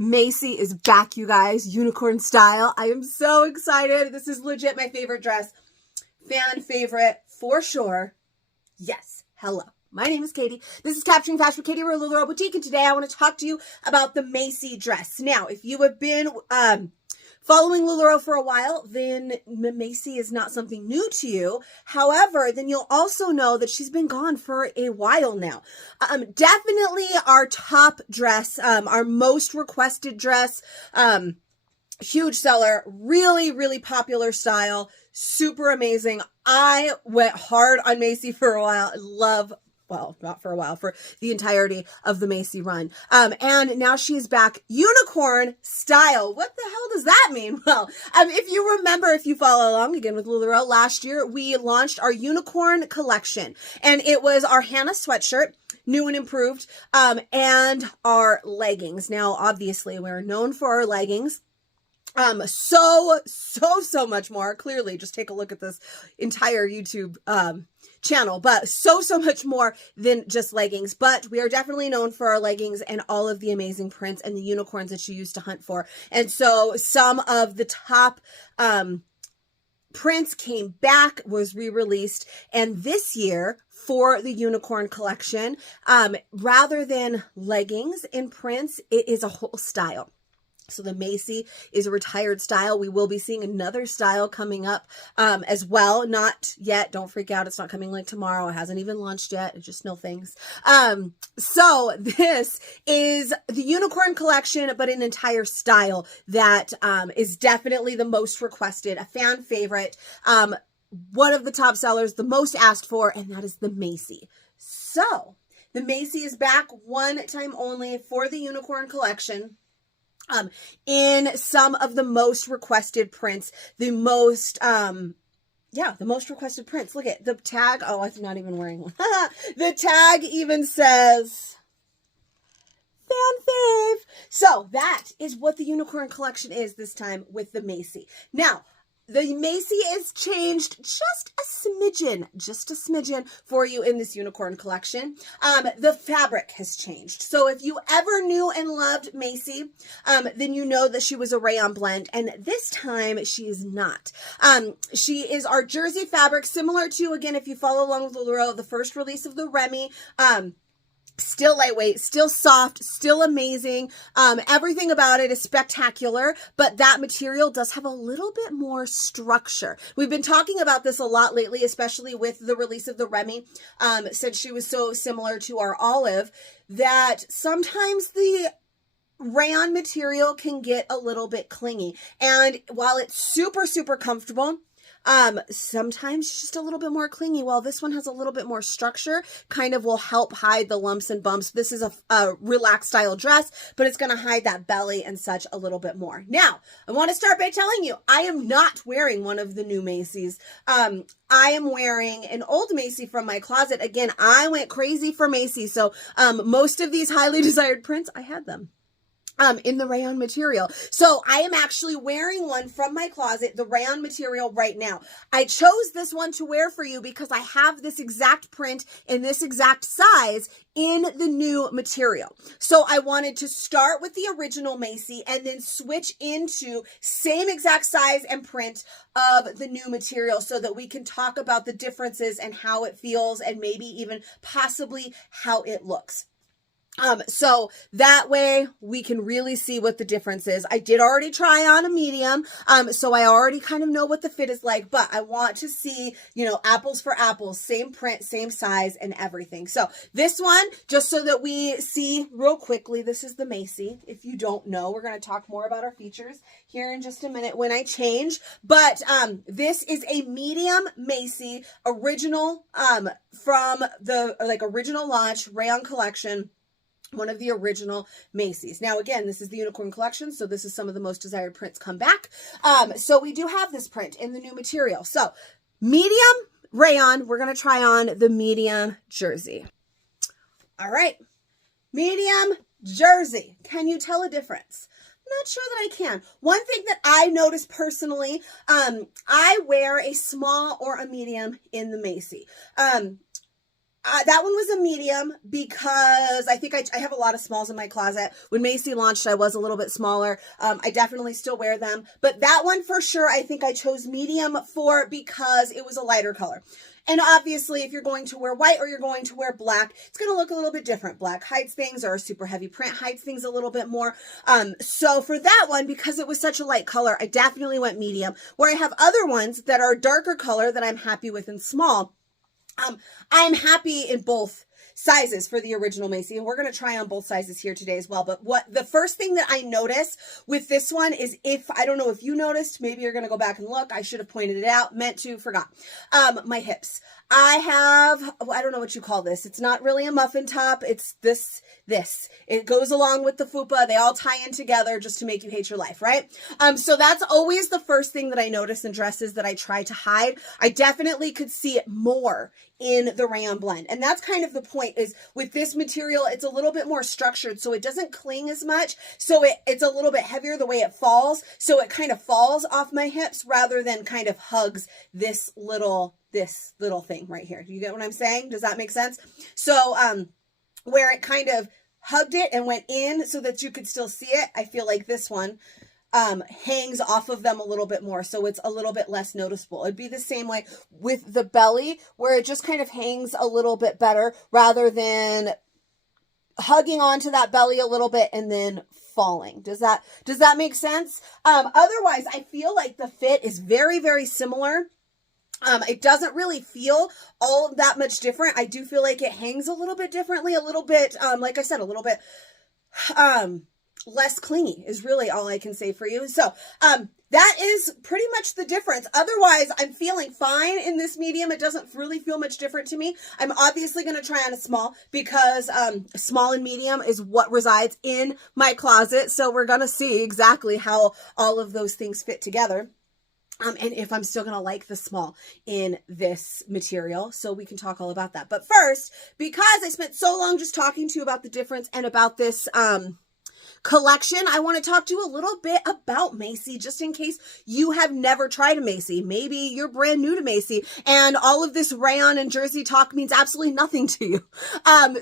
Macy is back, you guys. Unicorn style. I am so excited. This is legit my favorite dress. Fan favorite for sure. Yes. Hello. My name is Katie. This is Capturing Fashion with Katie, we're LuLaRoe Boutique, and today I want to talk to you about the Macy dress. Now, if you have been following LuLaRoe for a while, then Macy is not something new to you. However, then you'll also know that she's been gone for a while now. Definitely our top dress, our most requested dress, huge seller, really, really popular style, super amazing. I went hard on Macy for a while. Well, not for a while, for the entirety of the Macy run. And now she's back unicorn style. What the hell does that mean? Well, if you remember, if you follow along again with LuLaRoe, last year we launched our unicorn collection, and it was our Hannah sweatshirt, new and improved, and our leggings. Now, obviously, we're known for our leggings. So much more. Clearly, just take a look at this entire YouTube, channel, but so much more than just leggings. But we are definitely known for our leggings and all of the amazing prints and the unicorns that you used to hunt for. And so some of the top, prints came back, was re-released. And this year for the unicorn collection, rather than leggings and prints, it is a whole style. So the Macy is a retired style. We will be seeing another style coming up as well. Not yet. Don't freak out. It's not coming like tomorrow. It hasn't even launched yet. It's just no things. So this is the unicorn collection, but an entire style that is definitely the most requested, a fan favorite, one of the top sellers, the most asked for, and that is the Macy. So the Macy is back one time only for the unicorn collection. In some of the most requested prints, the most requested prints. Look at the tag. Oh, I'm not even wearing one. The tag even says fan fave. So that is what the unicorn collection is this time with the Macy. Now, the Macy is changed just a smidgen for you in this unicorn collection. The fabric has changed. So if you ever knew and loved Macy, then you know that she was a rayon blend, and this time she is not. She is our jersey fabric, similar to, again, if you follow along with LuLaRoe, the first release of the Remy. Still lightweight, still soft, still amazing. Everything about it is spectacular, but that material does have a little bit more structure. We've been talking about this a lot lately, especially with the release of the Remy, since she was so similar to our olive, that sometimes the rayon material can get a little bit clingy. And while it's super comfortable, sometimes just a little bit more clingy. While this one has a little bit more structure, kind of will help hide the lumps and bumps. This is a relaxed style dress, but it's going to hide that belly and such a little bit more. Now, I want to start by telling you, I am not wearing one of the new Macy's. I am wearing an old Macy from my closet. Again, I went crazy for Macy. So, most of these highly desired prints, I had them. In the rayon material. So I am actually wearing one from my closet, the rayon material right now. I chose this one to wear for you because I have this exact print in this exact size in the new material. So I wanted to start with the original Macy and then switch into same exact size and print of the new material so that we can talk about the differences and how it feels and maybe even possibly how it looks. So that way we can really see what the difference is. I did already try on a medium, so I already kind of know what the fit is like, but I want to see, apples for apples, same print, same size, and everything. So this one, just so that we see real quickly, this is the Macy. If you don't know, we're going to talk more about our features here in just a minute when I change, but this is a medium Macy, original, from the, original launch, rayon collection. One of the original Macy's. Now, again, this is the unicorn collection, so this is some of the most desired prints come back. So we do have this print in the new material. So medium rayon, we're going to try on the medium jersey. All right, medium jersey. Can you tell a difference? I'm not sure that I can. One thing that I noticed personally, I wear a small or a medium in the Macy. That one was a medium because I think I have a lot of smalls in my closet. When Macy launched, I was a little bit smaller. I definitely still wear them. But that one for sure, I think I chose medium for because it was a lighter color. And obviously, if you're going to wear white or you're going to wear black, it's going to look a little bit different. Black hides things, or super heavy print hides things a little bit more. So for that one, because it was such a light color, I definitely went medium. Where I have other ones that are darker color that I'm happy with in small. I'm happy in both sizes for the original Macy, and we're going to try on both sizes here today as well. But what the first thing that I notice with this one is, if I don't know if you noticed, maybe you're going to go back and look. I should have pointed it out, meant to, forgot. My hips. I have, I don't know what you call this. It's not really a muffin top. It's this. It goes along with the fupa. They all tie in together just to make you hate your life, right? So that's always the first thing that I notice in dresses that I try to hide. I definitely could see it more in the rayon blend. And that's kind of the point, is with this material, it's a little bit more structured, so it doesn't cling as much. So it's a little bit heavier the way it falls. So it kind of falls off my hips rather than kind of hugs this little thing right here. Do you get what I'm saying? Does that make sense? So, where it kind of hugged it and went in so that you could still see it, I feel like this one hangs off of them a little bit more, so it's a little bit less noticeable. It'd be the same way with the belly, where it just kind of hangs a little bit better rather than hugging onto that belly a little bit and then falling. Does that make sense? Otherwise, I feel like the fit is very, very similar. It doesn't really feel all that much different. I do feel like it hangs a little bit differently, a little bit, like I said, a little bit, less clingy is really all I can say for you. So, that is pretty much the difference. Otherwise, I'm feeling fine in this medium. It doesn't really feel much different to me. I'm obviously going to try on a small because small and medium is what resides in my closet. So we're going to see exactly how all of those things fit together. And if I'm still going to like the small in this material. So we can talk all about that. But first, because I spent so long just talking to you about the difference and about this collection, I want to talk to you a little bit about Macy, just in case you have never tried a Macy. Maybe you're brand new to Macy and all of this rayon and jersey talk means absolutely nothing to you.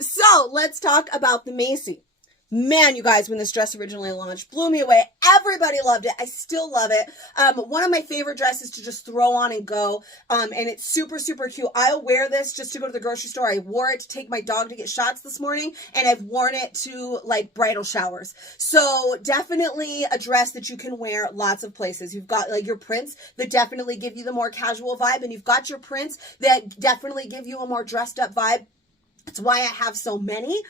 So let's talk about the Macy. Man, you guys, when this dress originally launched, blew me away. Everybody loved it. I still love it. One of my favorite dresses to just throw on and go. And it's super, super cute. I'll wear this just to go to the grocery store. I wore it to take my dog to get shots this morning, and I've worn it to like bridal showers. So definitely a dress that you can wear lots of places. You've got like your prints that definitely give you the more casual vibe, and you've got your prints that definitely give you a more dressed up vibe. That's why I have so many.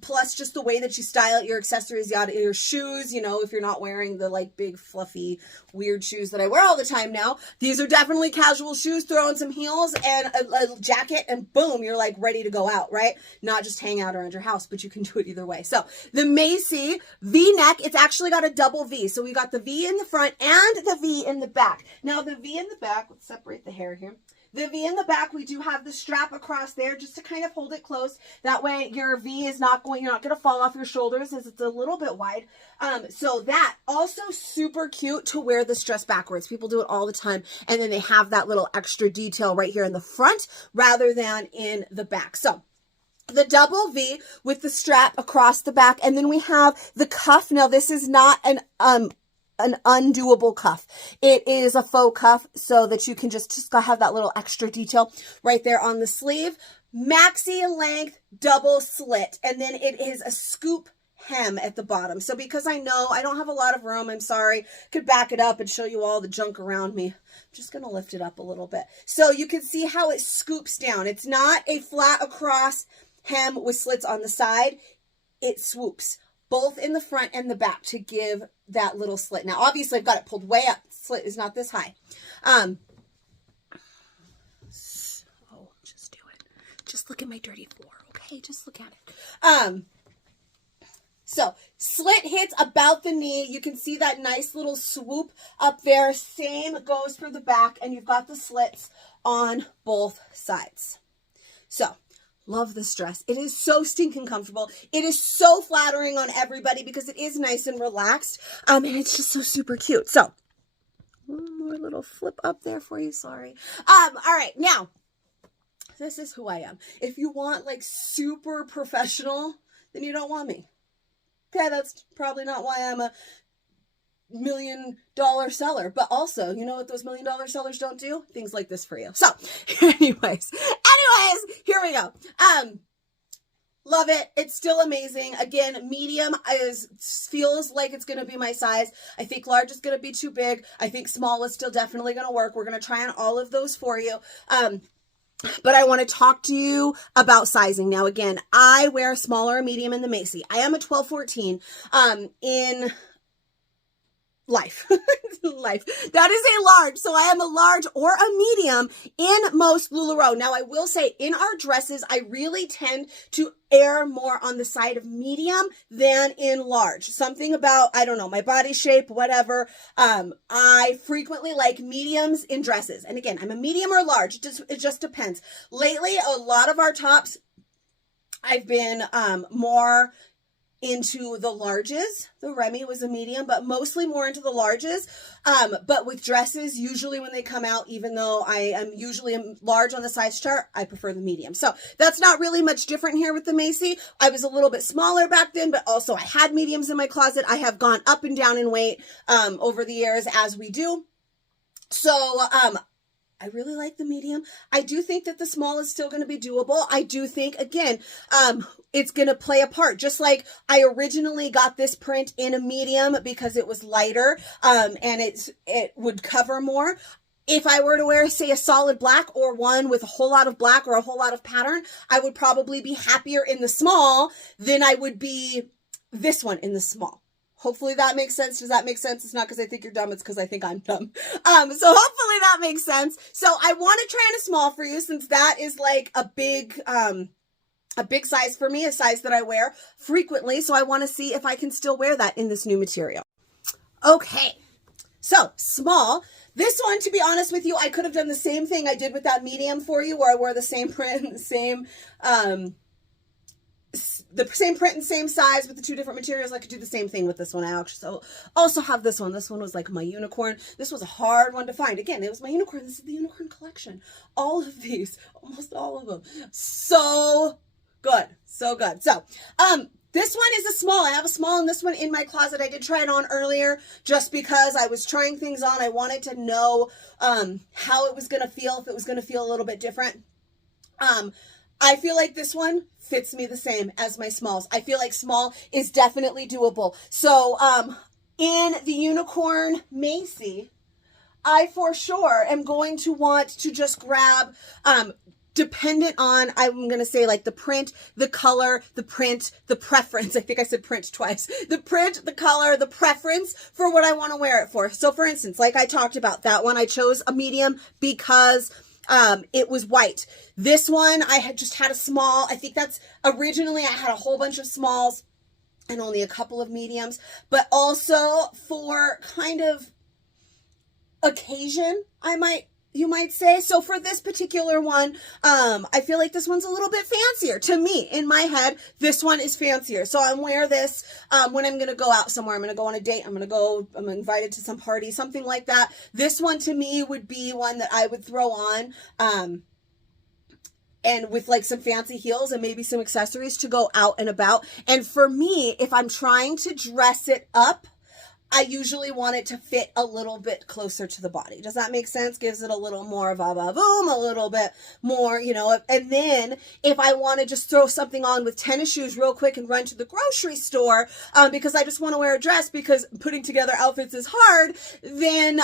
Plus just the way that you style your accessories, your shoes, you know, if you're not wearing the like big fluffy weird shoes that I wear all the time now. These are definitely casual shoes. Throw in some heels and a jacket and boom, you're like ready to go out, right? Not just hang out around your house, but you can do it either way. So the Macy V-neck, it's actually got a double V. So we got the V in the front and the V in the back. Now the V in the back, let's separate the hair here. The V in the back, we do have the strap across there just to kind of hold it close. That way your V is not going, you're not going to fall off your shoulders as it's a little bit wide. So that also super cute to wear this dress backwards. People do it all the time. And then they have that little extra detail right here in the front rather than in the back. So the double V with the strap across the back. And then we have the cuff. Now this is not an undoable cuff. It is a faux cuff so that you can just have that little extra detail right there on the sleeve. Maxi length double slit, and then it is a scoop hem at the bottom. So because I know I don't have a lot of room, I'm sorry, could back it up and show you all the junk around me. I'm just going to lift it up a little bit. So you can see how it scoops down. It's not a flat across hem with slits on the side. It swoops both in the front and the back to give that little slit. Now, obviously, I've got it pulled way up. The slit is not this high. So just do it. Just look at my dirty floor, okay? Just look at it. So slit hits about the knee. You can see that nice little swoop up there. Same goes for the back, and you've got the slits on both sides. So love this dress. It is so stinking comfortable. It is so flattering on everybody because it is nice and relaxed. And it's just so super cute. So one more little flip up there for you. Sorry. All right. Now, this is who I am. If you want like super professional, then you don't want me. Okay, that's probably not why I'm a $1 million seller. But also, you know what those $1 million sellers don't do? Things like this for you. So anyways, here we go. Love it. It's still amazing. Again, medium feels like it's going to be my size. I think large is going to be too big. I think small is still definitely going to work. We're going to try on all of those for you. But I want to talk to you about sizing. Now, again, I wear a small or a medium in the Macy. I am a 12-14 in life. That is a large. So I am a large or a medium in most LuLaRoe. Now, I will say in our dresses, I really tend to err more on the side of medium than in large. Something about, I don't know, my body shape, whatever. I frequently like mediums in dresses. And again, I'm a medium or large. It just depends. Lately, a lot of our tops, I've been more into the larges. The Remy was a medium, but mostly more into the larges. But with dresses, usually when they come out, even though I am usually large on the size chart, I prefer the medium. So that's not really much different here with the Macy. I was a little bit smaller back then, but also I had mediums in my closet. I have gone up and down in weight over the years as we do. So I really like the medium. I do think that the small is still going to be doable. I do think, again, it's going to play a part. Just like I originally got this print in a medium because it was lighter and it would cover more. If I were to wear, say, a solid black or one with a whole lot of black or a whole lot of pattern, I would probably be happier in the small than I would be this one in the small. Hopefully that makes sense. Does that make sense? It's not because I think you're dumb. It's because I think I'm dumb. So hopefully that makes sense. So I want to try on a small for you since that is like a big size for me, a size that I wear frequently. So I want to see if I can still wear that in this new material. Okay. So small. This one, to be honest with you, I could have done the same thing I did with that medium for you where I wore the same print and the same print and same size with the two different materials. I could do the same thing with this one. I actually also have this one. This one was like my unicorn. This was a hard one to find. Again, it was my unicorn. This is the unicorn collection. All of these, almost all of them. So good. So good. So, this one is a small. I have a small in this one in my closet. I did try it on earlier just because I was trying things on. I wanted to know how it was going to feel, if it was going to feel a little bit different. I feel like this one fits me the same as my smalls. I feel like small is definitely doable. So in the unicorn Macy, I for sure am going to want to just grab, dependent on, I'm going to say like the print, the color, the print, the preference. I think I said print twice. The print, the color, the preference for what I want to wear it for. So for instance, like I talked about that one, I chose a medium because it was white. This one, I had just had a small. I think that's originally I had a whole bunch of smalls and only a couple of mediums, but also for kind of occasion, you might say. So for this particular one, I feel like this one's a little bit fancier. To me, in my head, this one is fancier. So I'm wear this when I'm going to go out somewhere. I'm going to go on a date. I'm invited to some party, something like that. This one to me would be one that I would throw on and with like some fancy heels and maybe some accessories to go out and about. And for me, if I'm trying to dress it up, I usually want it to fit a little bit closer to the body. Does that make sense? Gives it a little more va-va-voom, a little bit more, you know. And then if I want to just throw something on with tennis shoes real quick and run to the grocery store because I just want to wear a dress because putting together outfits is hard, then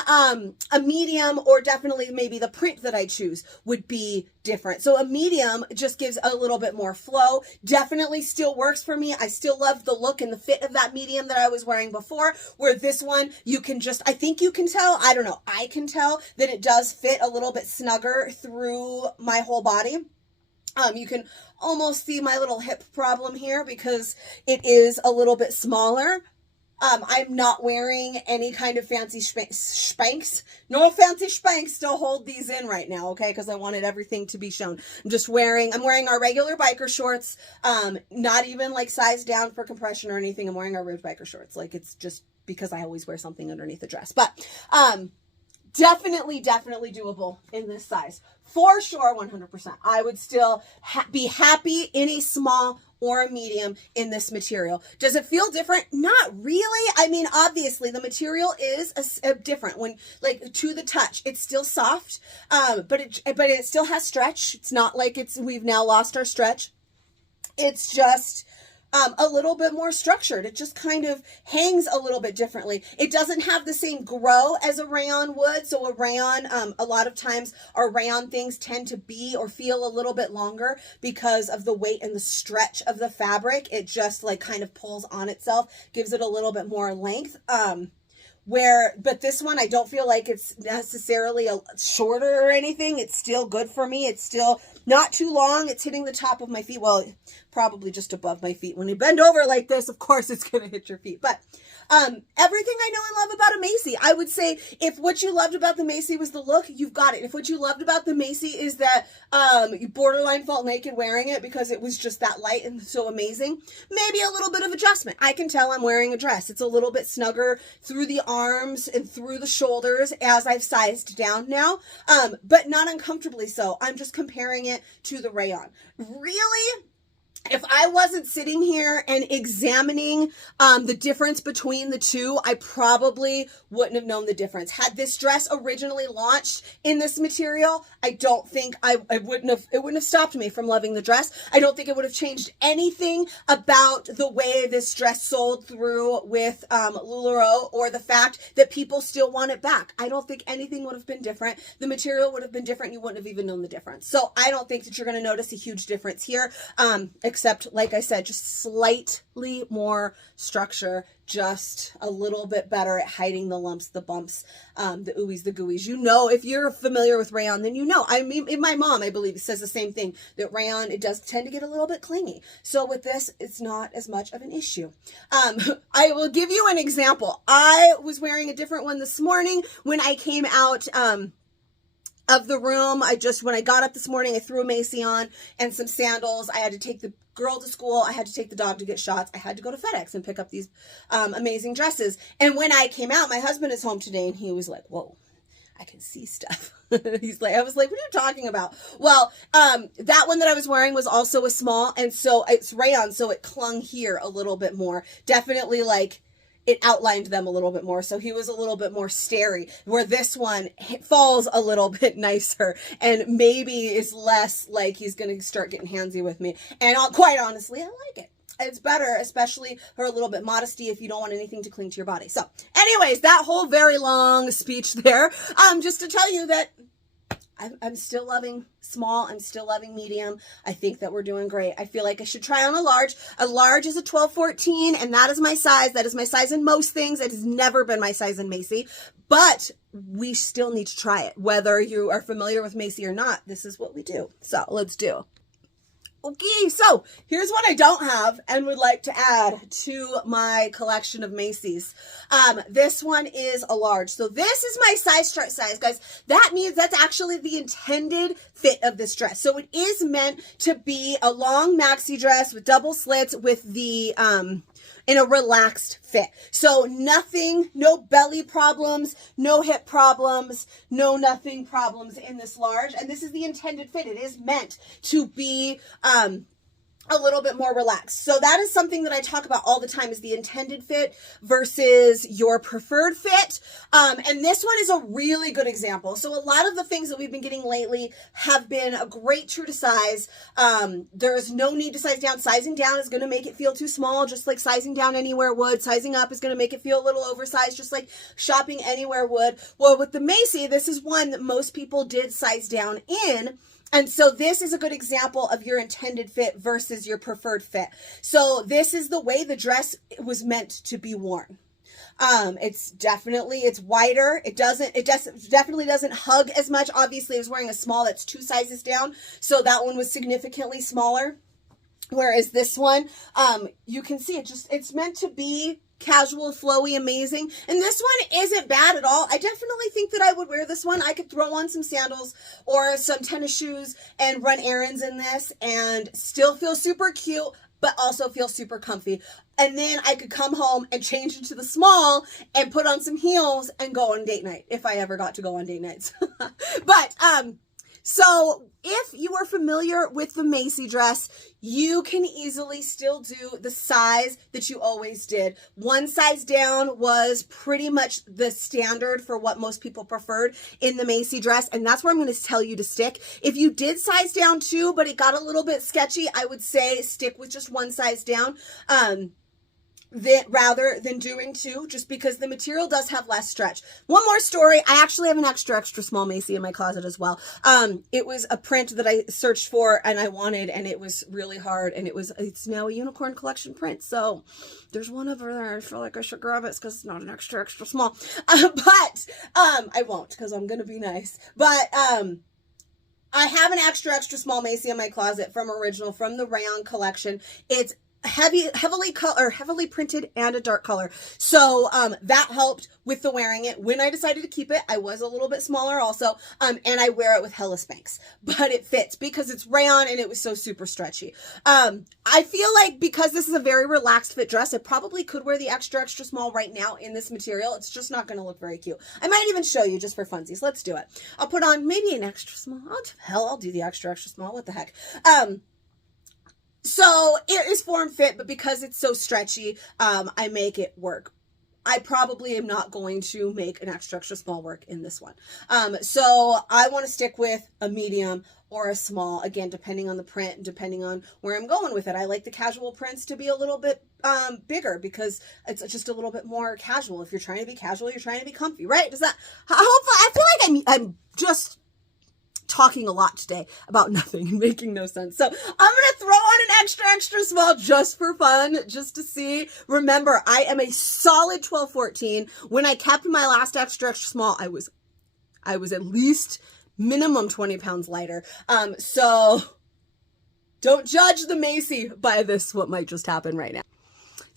a medium or definitely maybe the print that I choose would be different. So a medium just gives a little bit more flow. Definitely still works for me. I still love the look and the fit of that medium that I was wearing before, where this one, you can just, I think you can tell, I don't know, I can tell that it does fit a little bit snugger through my whole body. You can almost see my little hip problem here because it is a little bit smaller. I'm not wearing any kind of fancy Spanx. No fancy Spanx to hold these in right now, okay? Because I wanted everything to be shown. I'm wearing our regular biker shorts, not even like sized down for compression or anything. I'm wearing our ribbed biker shorts. Like it's just because I always wear something underneath the dress. But definitely doable in this size. For sure, 100%. I would still be happy in a small or a medium in this material. Does it feel different? Not really. I mean, obviously the material is a different when, like, to the touch. It's still soft, but it still has stretch. It's not like we've now lost our stretch. It's just a little bit more structured. It just kind of hangs a little bit differently. It doesn't have the same grow as a rayon would. So a rayon, a lot of times our rayon things tend to be or feel a little bit longer because of the weight and the stretch of the fabric. It just like kind of pulls on itself, gives it a little bit more length. But this one, I don't feel like it's necessarily shorter or anything. It's still good for me. It's still not too long. It's hitting the top of my feet. Well, probably just above my feet. When you bend over like this, of course, it's going to hit your feet. But everything I know and love about a Macy, I would say if what you loved about the Macy was the look, you've got it. If what you loved about the Macy is that you borderline felt naked wearing it because it was just that light and so amazing, maybe a little bit of adjustment. I can tell I'm wearing a dress. It's a little bit snugger through the arms and through the shoulders as I've sized down now, but not uncomfortably so. I'm just comparing it to the rayon. Really, if I wasn't sitting here and examining the difference between the two, I probably wouldn't have known the difference. Had this dress originally launched in this material, I don't think it wouldn't have stopped me from loving the dress. I don't think it would have changed anything about the way this dress sold through with LuLaRoe or the fact that people still want it back. I don't think anything would have been different. The material would have been different. You wouldn't have even known the difference. So I don't think that you're going to notice a huge difference here. Except, like I said, just slightly more structure, just a little bit better at hiding the lumps, the bumps, the ooies, the gooies. You know, if you're familiar with rayon, then you know. I mean, my mom, I believe, says the same thing, that rayon, it does tend to get a little bit clingy. So with this, it's not as much of an issue. I will give you an example. I was wearing a different one this morning when I came out of the room. When I got up this morning, I threw a Macy on and some sandals. I had to take the girl to school. I had to take the dog to get shots. I had to go to FedEx and pick up these amazing dresses. And when I came out, my husband is home today and he was like, whoa, I can see stuff. I was like, what are you talking about? Well, that one that I was wearing was also a small, and so it's rayon, so it clung here a little bit more. Definitely like it outlined them a little bit more. So he was a little bit more starey, where this one falls a little bit nicer and maybe is less like he's going to start getting handsy with me. And quite honestly, I like it. It's better, especially for a little bit modesty if you don't want anything to cling to your body. So anyways, that whole very long speech there, just to tell you that I'm still loving small. I'm still loving medium. I think that we're doing great. I feel like I should try on a large. A large is a 12-14, and that is my size. That is my size in most things. It has never been my size in Macy, but we still need to try it. Whether you are familiar with Macy or not, this is what we do. So let's do. Okay, so here's what I don't have and would like to add to my collection of Macy's. This one is a large. So this is my size, guys. That means that's actually the intended fit of this dress. So it is meant to be a long maxi dress with double slits with the in a relaxed fit. So nothing, no belly problems, no hip problems, no nothing problems in this large. And this is the intended fit. It is meant to be a little bit more relaxed. So that is something that I talk about all the time, is the intended fit versus your preferred fit. And this one is a really good example. So a lot of the things that we've been getting lately have been a great true to size. There is no need to size down. Sizing down is going to make it feel too small, just like sizing down anywhere would. Sizing up is going to make it feel a little oversized, just like shopping anywhere would. Well, with the Macy, this is one that most people did size down in. And so this is a good example of your intended fit versus your preferred fit. So this is the way the dress was meant to be worn. It's wider. It definitely doesn't hug as much. Obviously I was wearing a small that's 2 sizes down. So that one was significantly smaller. Whereas this one, you can see it's meant to be casual, flowy, amazing. And this one isn't bad at all. I definitely think that I would wear this one. I could throw on some sandals or some tennis shoes and run errands in this and still feel super cute, but also feel super comfy. And then I could come home and change into the small and put on some heels and go on date night if I ever got to go on date nights. But, so if you are familiar with the Macy dress, you can easily still do the size that you always did. One size down was pretty much the standard for what most people preferred in the Macy dress, and that's where I'm going to tell you to stick. If you did size down too, but it got a little bit sketchy, I would say stick with just one size down. Rather than doing two, just because the material does have less stretch. One more story. I actually have an extra small Macy in my closet as well. It was a print that I searched for and I wanted, and it was really hard, and it's now a unicorn collection print. So there's one over there. I feel like I should grab it because it's not an extra small. But I won't, because I'm going to be nice. But I have an extra small Macy in my closet from the rayon collection. It's heavily printed and a dark color. So that helped with the wearing it. When I decided to keep it, I was a little bit smaller also, and I wear it with hella Spanx, but it fits because it's rayon and it was so super stretchy. I feel like because this is a very relaxed fit dress, I probably could wear the extra small right now in this material. It's just not going to look very cute. I might even show you just for funsies. Let's do it. I'll put on maybe an extra small. I'll do the extra small. What the heck? So it is form fit, but because it's so stretchy, I make it work. I probably am not going to make an extra small work in this one. So I want to stick with a medium or a small, again, depending on the print and depending on where I'm going with it. I like the casual prints to be a little bit bigger because it's just a little bit more casual. If you're trying to be casual, you're trying to be comfy, right? I feel like I'm just talking a lot today about nothing and making no sense. So I'm going to throw on an extra small just for fun, just to see. Remember, I am a solid 12-14. When I kept my last extra small, I was at least minimum 20 pounds lighter. So don't judge the Macy by this, what might just happen right now.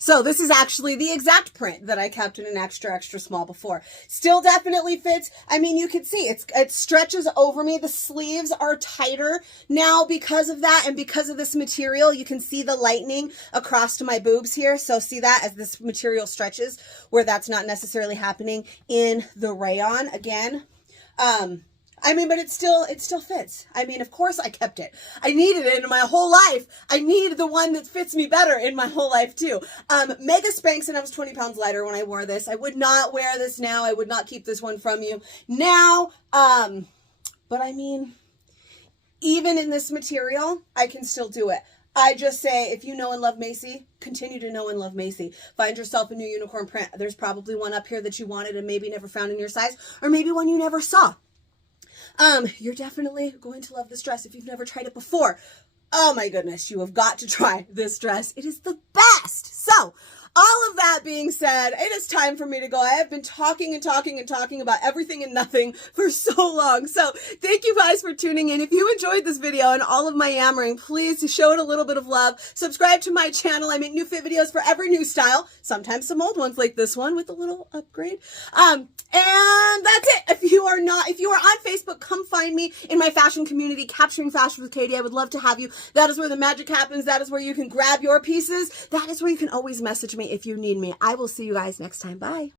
So this is actually the exact print that I kept in an extra small before. Still definitely fits. I mean, you can see it stretches over me. The sleeves are tighter now because of that, and because of this material. You can see the lightening across to my boobs here. So see that as this material stretches, where that's not necessarily happening in the rayon. Again, I mean, but it still fits. I mean, of course I kept it. I needed it in my whole life. I need the one that fits me better in my whole life too. Mega Spanx, and I was 20 pounds lighter when I wore this. I would not wear this now. I would not keep this one from you now. But I mean, even in this material, I can still do it. I just say, if you know and love Macy, continue to know and love Macy. Find yourself a new unicorn print. There's probably one up here that you wanted and maybe never found in your size, or maybe one you never saw. You're definitely going to love this dress if you've never tried it before. Oh my goodness, you have got to try this dress. It is the best. So, all of that being said, it is time for me to go. I have been talking about everything and nothing for so long. So thank you guys for tuning in. If you enjoyed this video and all of my yammering, please show it a little bit of love. Subscribe to my channel. I make new fit videos for every new style. Sometimes some old ones like this one with a little upgrade. And that's it. If you are on Facebook, come find me in my fashion community, Capturing Fashion with Katie. I would love to have you. That is where the magic happens. That is where you can grab your pieces. That is where you can always message me if you need me. I will see you guys next time. Bye.